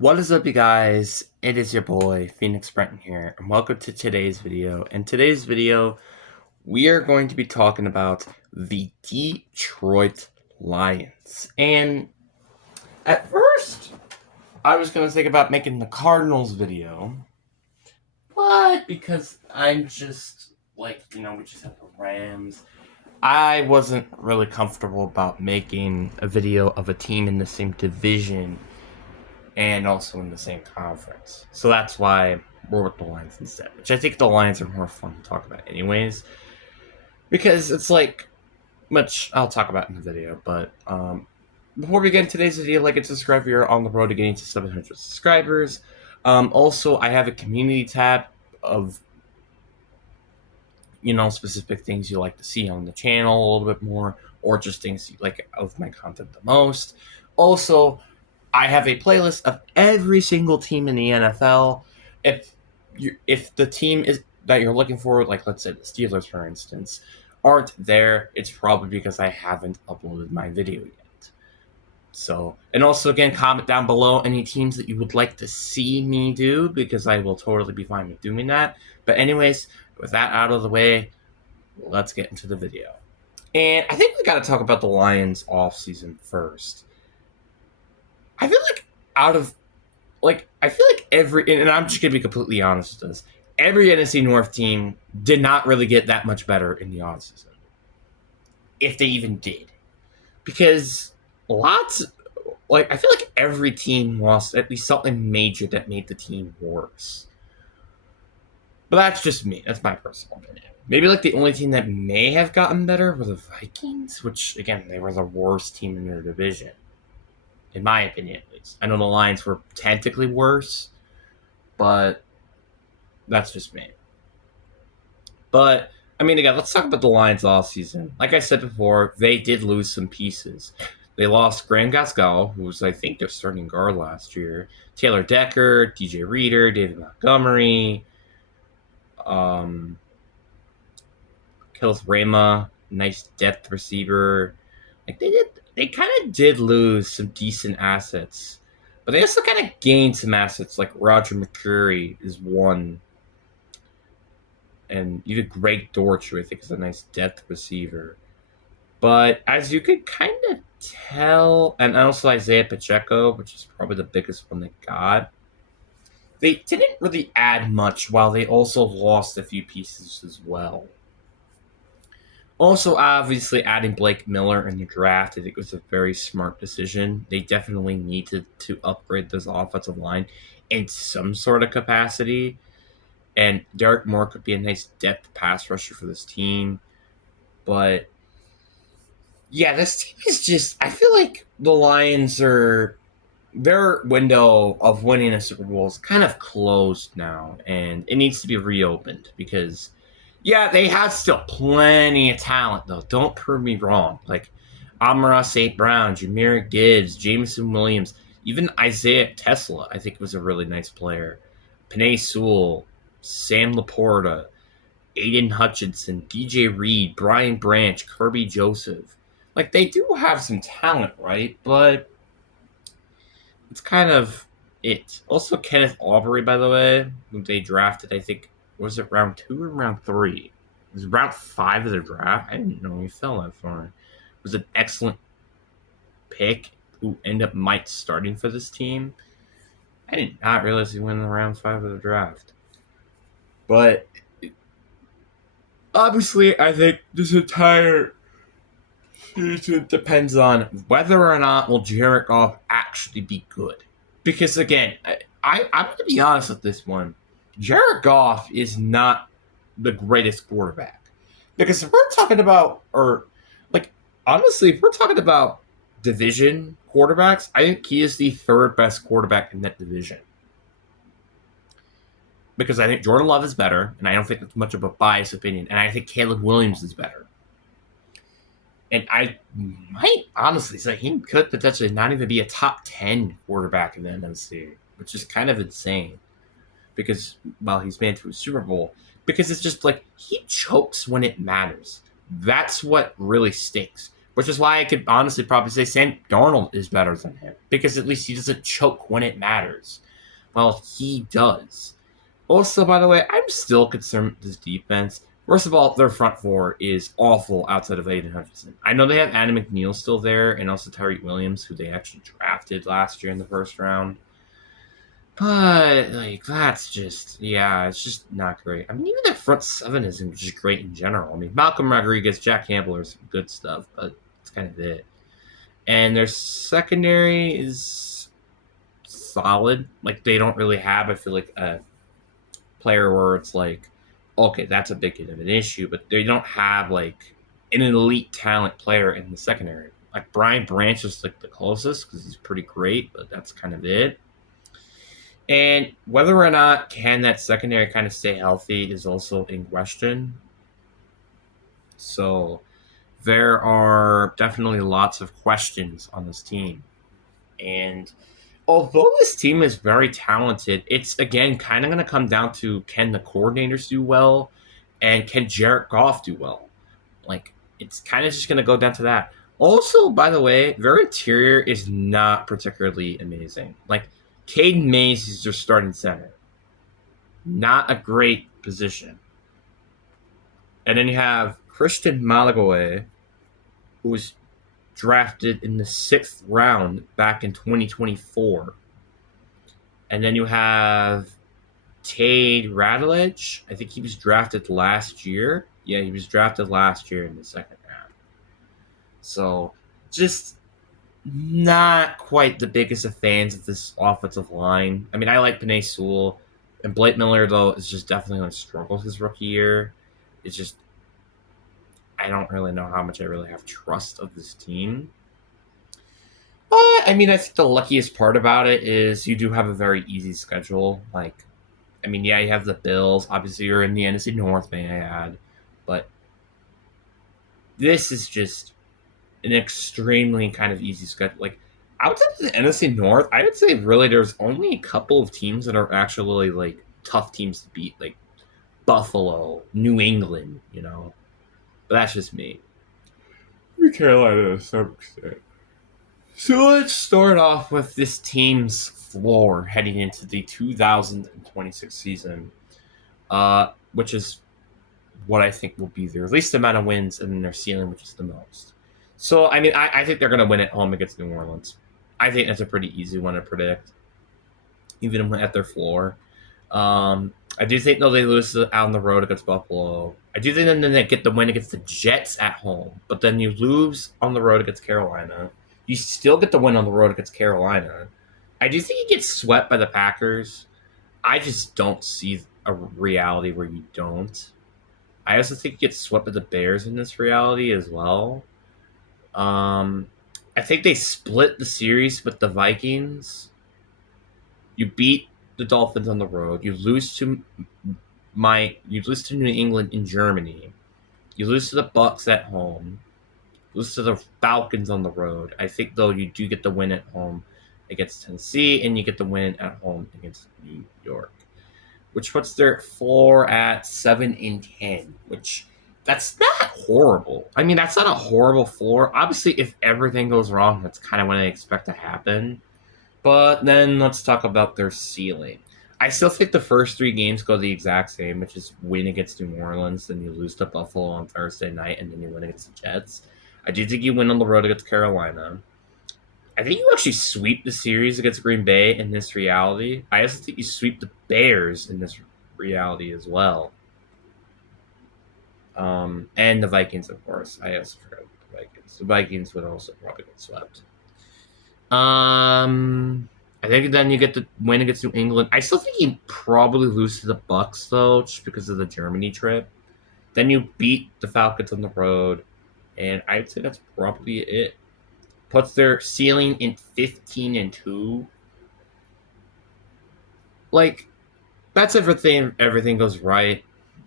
What is up, you guys? It is your boy, Phoenix Brenton here, and welcome to today's video. In today's video, we are going to be talking about the Detroit Lions. And at first, I was going to think about making the Cardinals video, but because I'm just, we just have the Rams, I wasn't really comfortable about making a video of a team in the same division and also in the same conference. So that's why we're with the Lions instead, which I think the Lions are more fun to talk about anyways, because it's much I'll talk about in the video. But before we get into today's video, like and subscribe if you're on the road to getting to 700 subscribers. Also, I have a community tab of specific things you like to see on the channel a little bit more, or just things you like of my content the most. Also, I have a playlist of every single team in the NFL. If the team is that you're looking for, like let's say the Steelers, for instance, aren't there, it's probably because I haven't uploaded my video yet. So, and also again, comment down below any teams that you would like to see me do, because I will totally be fine with doing that. But anyways, with that out of the way, let's get into the video. And I think we got to talk about the Lions offseason first. I feel like and I'm just going to be completely honest with this, every NFC North team did not really get that much better in the offseason. If they even did. Because I feel like every team lost at least something major that made the team worse. But that's just me. That's my personal opinion. Maybe the only team that may have gotten better were the Vikings, which, again, they were the worst team in their division. In my opinion, at least. I know the Lions were technically worse, but that's just me. But, again, let's talk about the Lions offseason. Like I said before, they did lose some pieces. They lost Graham Goscell, who was, I think, their starting guard last year. Taylor Decker, DJ Reader, David Montgomery, Kenneth Rama, nice depth receiver. They kind of did lose some decent assets, but they also kind of gained some assets, like Roger McCreary is one, and even Greg Dortch, who I think is a nice depth receiver. But as you could kind of tell, and also Isaiah Pacheco, which is probably the biggest one they got, they didn't really add much, while they also lost a few pieces as well. Also, obviously, adding Blake Miller in the draft, I think, was a very smart decision. They definitely needed to upgrade this offensive line in some sort of capacity. And Derek Moore could be a nice depth pass rusher for this team. But, yeah, this team is just... I feel like the Lions their window of winning a Super Bowl is kind of closed now. And it needs to be reopened because... yeah, they have still plenty of talent, though. Don't prove me wrong. Like Amon-Ra St. Brown, Jahmyr Gibbs, Jameson Williams, even Isaiah Tesla, I think, was a really nice player. Penei Sewell, Sam Laporta, Aiden Hutchinson, DJ Reed, Brian Branch, Kirby Joseph. They do have some talent, right? But it's kind of it. Also, Kenneth Aubrey, by the way, who they drafted, I think, was it round 2 or round 3? It was round 5 of the draft. I didn't know he fell that far. It was an excellent pick who ended up starting for this team. I did not realize he went in the round 5 of the draft. But obviously, I think this entire season depends on whether or not will Jared Goff actually be good. Because again, I'm going to be honest with this one. Jared Goff is not the greatest quarterback. Because if we're talking about, honestly, if we're talking about division quarterbacks, I think he is the third best quarterback in that division. Because I think Jordan Love is better, and I don't think that's much of a biased opinion, and I think Caleb Williams is better. And I might honestly say he could potentially not even be a top 10 quarterback in the NFC, which is kind of insane. Because, he's been to a Super Bowl. Because it's just he chokes when it matters. That's what really stinks. which is why I could honestly probably say Sam Darnold is better than him because at least he doesn't choke when it matters. Well, he does. Also, by the way, I'm still concerned with this defense. First of all, their front four is awful outside of Aiden Hutchinson. I know they have Adam McNeil still there and also Tyreek Williams, who they actually drafted last year in the first round. But, like, that's just, yeah, it's just not great. I mean, even their front seven isn't just great in general. I mean, Malcolm Rodriguez, Jack Campbell are some good stuff, but it's kind of it. And their secondary is solid. Like, they don't really have, I feel like, a player where it's like, okay, that's a big of an issue, but they don't have, like, an elite talent player in the secondary. Like, Brian Branch is, like, the closest because he's pretty great, but that's kind of it. And whether or not can that secondary kind of stay healthy is also in question. So there are definitely lots of questions on this team. And although this team is very talented, it's again kind of going to come down to can the coordinators do well and can Jared Goff do well? Like, it's kind of just going to go down to that. Also, by the way, their interior is not particularly amazing. Like, Caden Mays is their starting center. Not a great position. And then you have Christian Malagoué, who was drafted in the 6th round back in 2024. And then you have Tade Radlich. I think he was drafted last year. Yeah, he was drafted last year in the 2nd round. So, just not quite the biggest of fans of this offensive line. I mean, I like Penei Sewell. And Blake Miller, though, is just definitely going to struggle his rookie year. It's just, I don't really know how much I really have trust of this team. I mean, I think the luckiest part about it is you do have a very easy schedule. Like, I mean, yeah, you have the Bills. Obviously, you're in the NFC North, may I add. But this is just an extremely kind of easy schedule. Like, outside of the NFC North, I would say really there's only a couple of teams that are actually, like, tough teams to beat. Like, Buffalo, New England, you know. But that's just me. Carolina to some extent. So let's start off with this team's floor heading into the 2026 season, which is what I think will be their least amount of wins and then their ceiling, which is the most. So, I mean, I think they're going to win at home against New Orleans. I think that's a pretty easy one to predict, even at their floor. I do think, though, they lose out on the road against Buffalo. I do think then they get the win against the Jets at home, but then you lose on the road against Carolina. You still get the win on the road against Carolina. I do think you get swept by the Packers. I just don't see a reality where you don't. I also think you get swept by the Bears in this reality as well. I think they split the series with the Vikings. You beat the Dolphins on the road. You lose to New England in Germany. You lose to the Bucks at home. You lose to the Falcons on the road. I think, though, you do get the win at home against Tennessee, and you get the win at home against New York, which puts their floor at 7-10, which that's not horrible. I mean, that's not a horrible floor. Obviously, if everything goes wrong, that's kind of what I expect to happen. But then let's talk about their ceiling. I still think the first 3 games go the exact same, which is win against New Orleans, then you lose to Buffalo on Thursday night, and then you win against the Jets. I do think you win on the road against Carolina. I think you actually sweep the series against Green Bay in this reality. I also think you sweep the Bears in this reality as well. And the Vikings, of course. I also forgot about the Vikings. The Vikings would also probably get swept. I think then you get the win against New England. I still think you probably lose to the Bucks, though, just because of the Germany trip. Then you beat the Falcons on the road. And I'd say that's probably it. Puts their ceiling in 15-2. Like, that's everything goes right.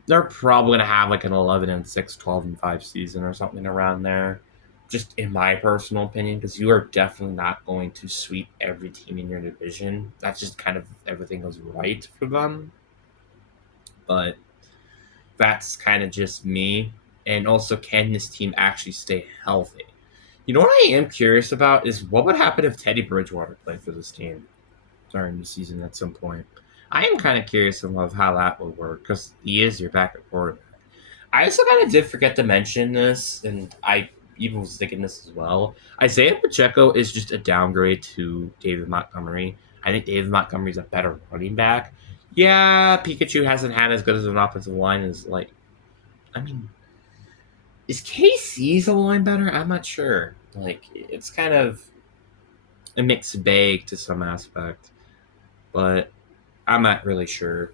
They're probably gonna have like an 11-6, 12-5 season or something around there. Just in my personal opinion, because you are definitely not going to sweep every team in your division. That's just kind of everything goes right for them. But that's kind of just me. And also, can this team actually stay healthy? You know what I am curious about is what would happen if Teddy Bridgewater played for this team during the season at some point. I am kind of curious of how that would work because he is your backup quarterback. I also kind of did forget to mention this, and I even was thinking this as well. Isaiah Pacheco is just a downgrade to David Montgomery. I think David Montgomery is a better running back. Yeah, Pikachu hasn't had as good as an offensive line as like. I mean, is KC's a line better? I'm not sure. Like, it's kind of a mixed bag to some aspect, but I'm not really sure.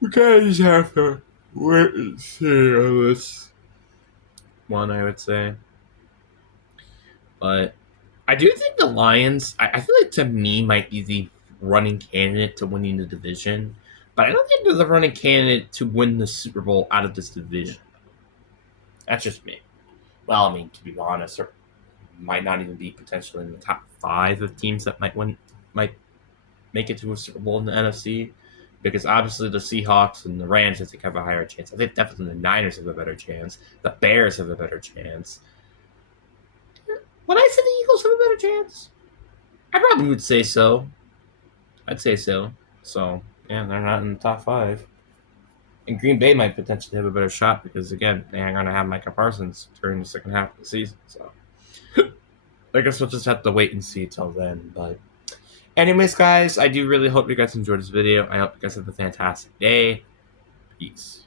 We kind of just have to wait and see on this one, I would say. But I do think the Lions, I feel like to me, might be the running candidate to winning the division. But I don't think they're the running candidate to win the Super Bowl out of this division. That's just me. Well, I mean, to be honest, or might not even be potentially in the top five of teams that might make it to a Super Bowl in the NFC. Because obviously the Seahawks and the Rams, I think, have a higher chance. I think definitely the Niners have a better chance. The Bears have a better chance. Would I say the Eagles have a better chance? I probably would say so. I'd say so. So, yeah, they're not in the top five. And Green Bay might potentially have a better shot because, again, they are going to have Micah Parsons during the second half of the season. So, I guess we'll just have to wait and see till then. But, anyways, guys, I do really hope you guys enjoyed this video. I hope you guys have a fantastic day. Peace.